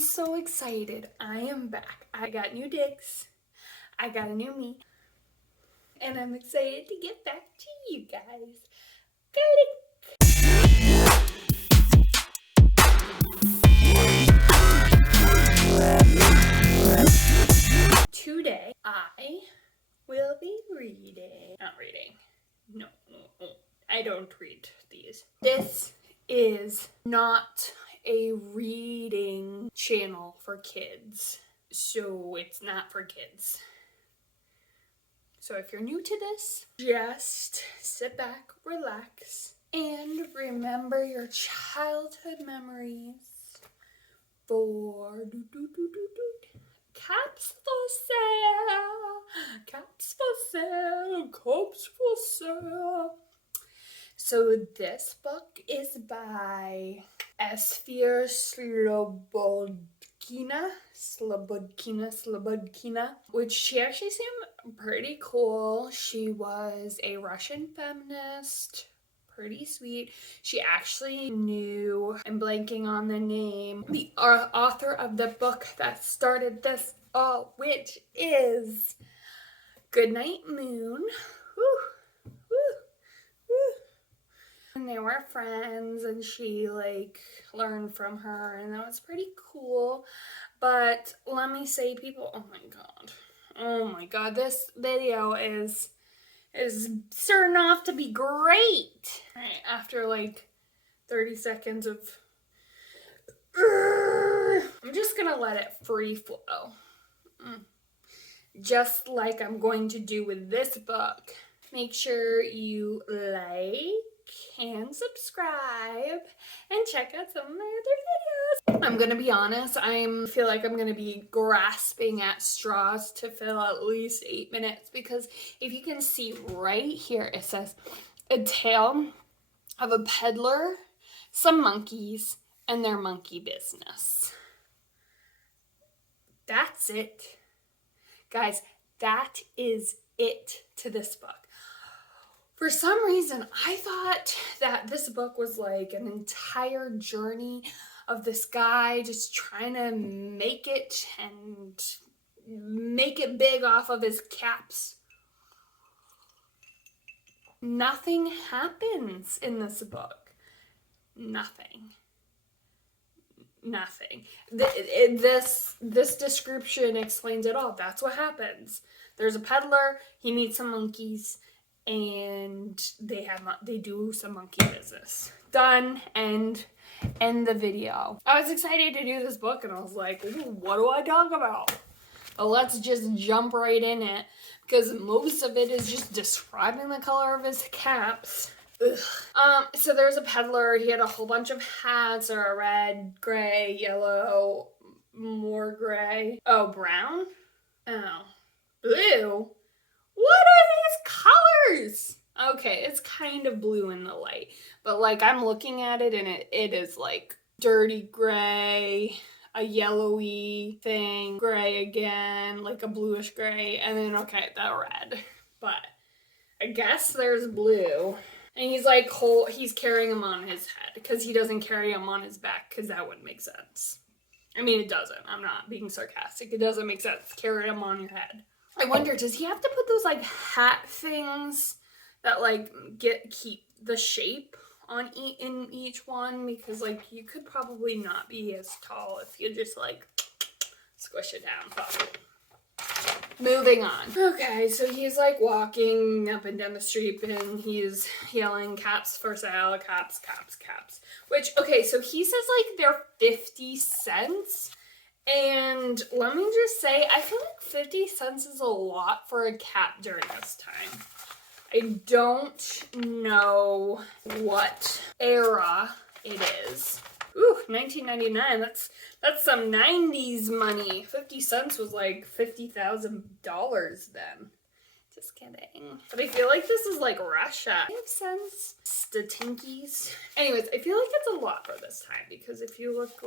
so excited. I am back. I got new dicks. I got a new me. And I'm excited to get back to you guys. Today, I will be reading. Not reading. No. I don't read these. This is not a reading channel for kids. So it's not for kids. So if you're new to this, just sit back, relax, and remember your childhood memories for caps for sale, caps for sale, caps for sale. So this book is by Esfir Slobodkina, which she actually seemed pretty cool. She was a Russian feminist, pretty sweet. She actually knew, I'm blanking on the name, the author of the book that started this all, which is Goodnight Moon. And they were friends, and she learned from her, and that was pretty cool. But let me say, people, oh my god, this video is starting off to be great. Right, after 30 seconds of I'm just gonna let it free flow, just like I'm going to do with this book. Make sure you like and subscribe and check out some of my other videos. I'm gonna be honest, I feel like I'm gonna be grasping at straws to fill at least 8 minutes, because if you can see right here, it says a tale of a peddler, some monkeys, and their monkey business. That's it. Guys, that is it to this book. For some reason, I thought that this book was like an entire journey of this guy just trying to make it and make it big off of his caps. Nothing happens in this book. Nothing. This description explains it all. That's what happens. There's a peddler, he meets some monkeys, and they do some monkey business. Done. End the video. I was excited to do this book, and I was like, what do I talk about? Well, let's just jump right in it, because most of it is just describing the color of his caps. So there's a peddler. He had a whole bunch of hats. There are red, gray, yellow, more gray. Oh, brown? Oh, blue? What are these colors? Okay, it's kind of blue in the light, but I'm looking at it, and it is dirty gray, a yellowy thing, gray again, a bluish gray, and then that red. But I guess there's blue. And he's carrying him on his head, because he doesn't carry him on his back, because that wouldn't make sense. I mean, it doesn't. I'm not being sarcastic. It doesn't make sense. Carry him on your head. I wonder, does he have to put those hat things that keep the shape on in each one? Because you could probably not be as tall if you just squish it down. Probably. Moving on. Okay, so he's walking up and down the street, and he's yelling caps for sale, caps. Which, okay, so he says they're 50 cents. And let me just say, I feel like 50 cents is a lot for a cap during this time. I don't know what era it is. Ooh, 1999, that's some 90s money. 50 cents was $50,000 then. Just kidding. But I feel like this is Russia. 5 cents? Statinkies. Anyways, I feel like it's a lot for this time, because if you look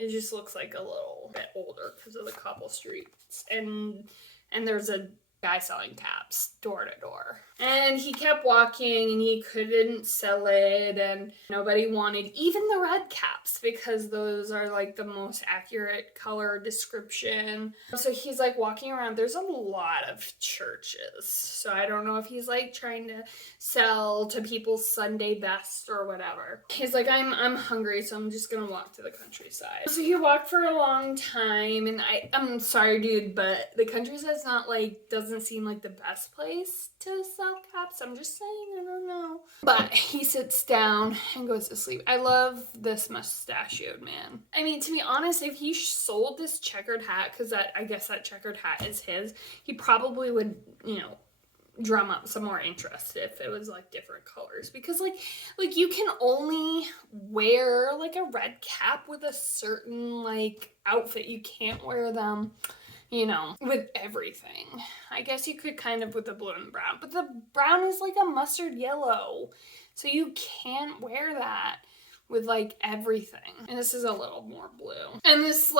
it just looks a little bit older because of the cobble streets. And there's a guy selling caps door to door. And he kept walking and he couldn't sell it, and nobody wanted even the red caps because those are like the most accurate color description. So he's like walking around. There's a lot of churches. So I don't know if he's like trying to sell to people Sunday best or whatever. He's like, I'm hungry, so I'm just gonna walk to the countryside. So he walked for a long time, and I'm sorry, dude, but the countryside's not like, doesn't seem like the best place to sell caps. I'm just saying, I don't know. But he sits down and goes to sleep. I love this mustachioed man. I mean, to be honest, if he sold this checkered hat, because I guess that checkered hat is his, he probably would, drum up some more interest if it was like different colors, because like you can only wear like a red cap with a certain like outfit. You can't wear them with everything. I guess you could kind of with the blue and brown, but the brown is like a mustard yellow, so you can't wear that with like everything. And this is a little more blue. And this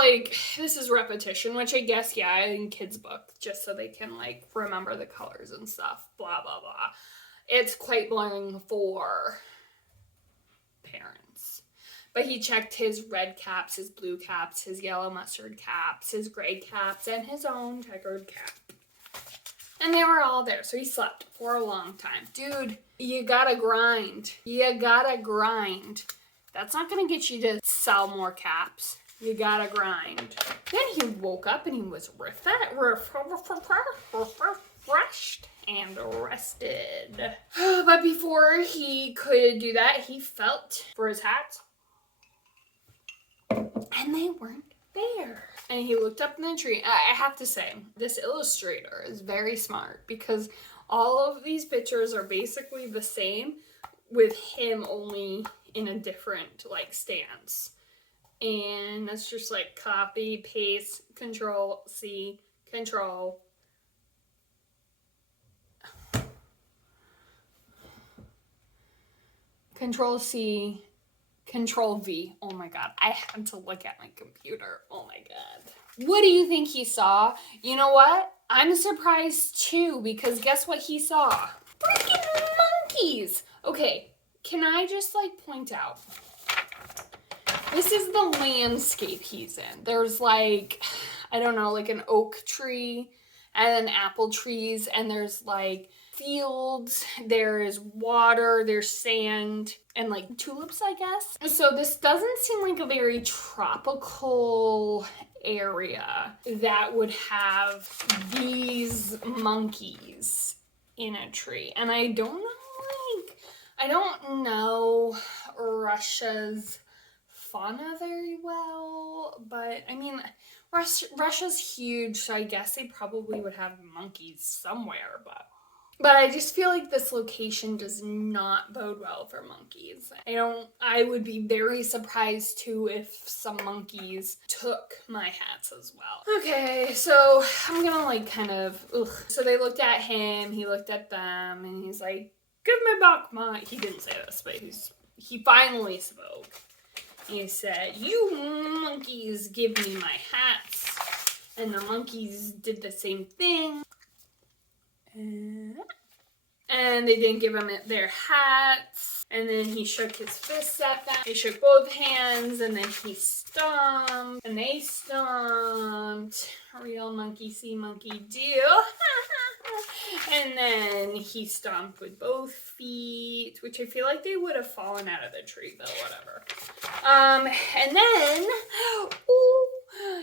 is repetition, which I guess, yeah, in kids' book, just so they can like remember the colors and stuff, blah, blah, blah. It's quite boring for parents. But he checked his red caps, his blue caps, his yellow mustard caps, his gray caps, and his own checkered cap. And they were all there, so he slept for a long time. Dude, you gotta grind. You gotta grind. That's not gonna get you to sell more caps. You gotta grind. Then he woke up and he was refreshed and rested. But before he could do that, he felt for his hats. And they weren't there. And he looked up in the tree. I have to say, this illustrator is very smart, because all of these pictures are basically the same, with him only in a different like stance. And that's just like copy, paste, Control C, Control C, Control V. Oh my god, I had to look at my computer. Oh my god. What do you think he saw? You know what? I'm surprised too, because guess what he saw? Freaking monkeys! Okay, can I just like point out, this is the landscape he's in. There's like, I don't know, like an oak tree and then apple trees, and there's like fields, there is water, there's sand, and like tulips, I guess. So this doesn't seem like a very tropical area that would have these monkeys in a tree. And I don't know Russia's fauna very well, but I mean, Russia's huge, so I guess they probably would have monkeys somewhere, but I just feel like this location does not bode well for monkeys. I would be very surprised too if some monkeys took my hats as well. Okay, so I'm gonna like kind of, So they looked at him, he looked at them, and he's like, "Give me back my," he didn't say this, but he finally spoke. He said, "You monkeys give me my hats." And the monkeys did the same thing. And they didn't give him their hats. And then he shook his fists at them. They shook both hands, and then he stomped. And they stomped. Real monkey see, monkey do. And then he stomped with both feet, which I feel like they would have fallen out of the tree, but whatever. And then,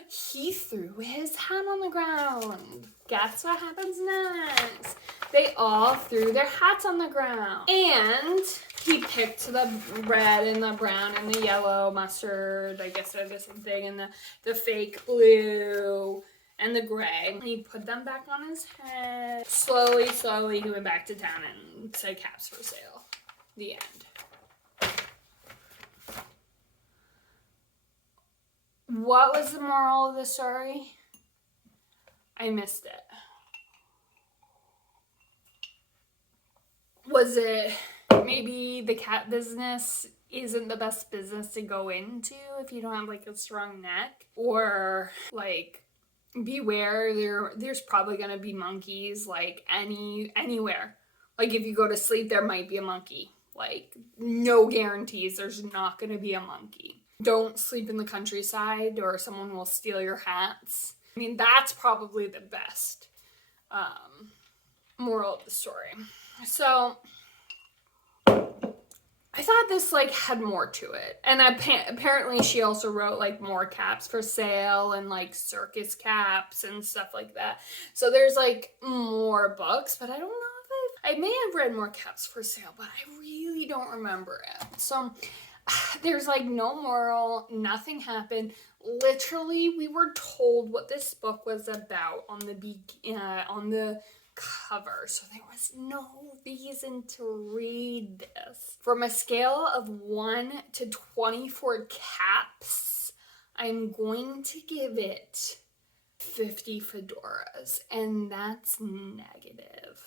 he threw his hat on the ground. Guess what happens next? They all threw their hats on the ground. And he picked the red and the brown and the yellow mustard, I guess they're the same thing, and the fake blue and the gray. And he put them back on his head. Slowly, he went back to town and said caps for sale. The end. What was the moral of the story? I missed it. Was it maybe the cat business isn't the best business to go into if you don't have like a strong neck? Or like, beware, there's probably gonna be monkeys like anywhere. Like, if you go to sleep, there might be a monkey. Like, no guarantees there's not going to be a monkey. Don't sleep in the countryside or someone will steal your hats. I mean, that's probably the best moral of the story. So I thought this like had more to it, and apparently she also wrote like more caps for sale and like circus caps and stuff like that. So there's like more books, but I don't know if I may have read more caps for sale, but I really don't remember it. So there's like no moral, nothing happened. Literally, we were told what this book was about on the cover, so there was no reason to read this. From a scale of 1 to 24 caps, I'm going to give it 50 fedoras, and that's negative.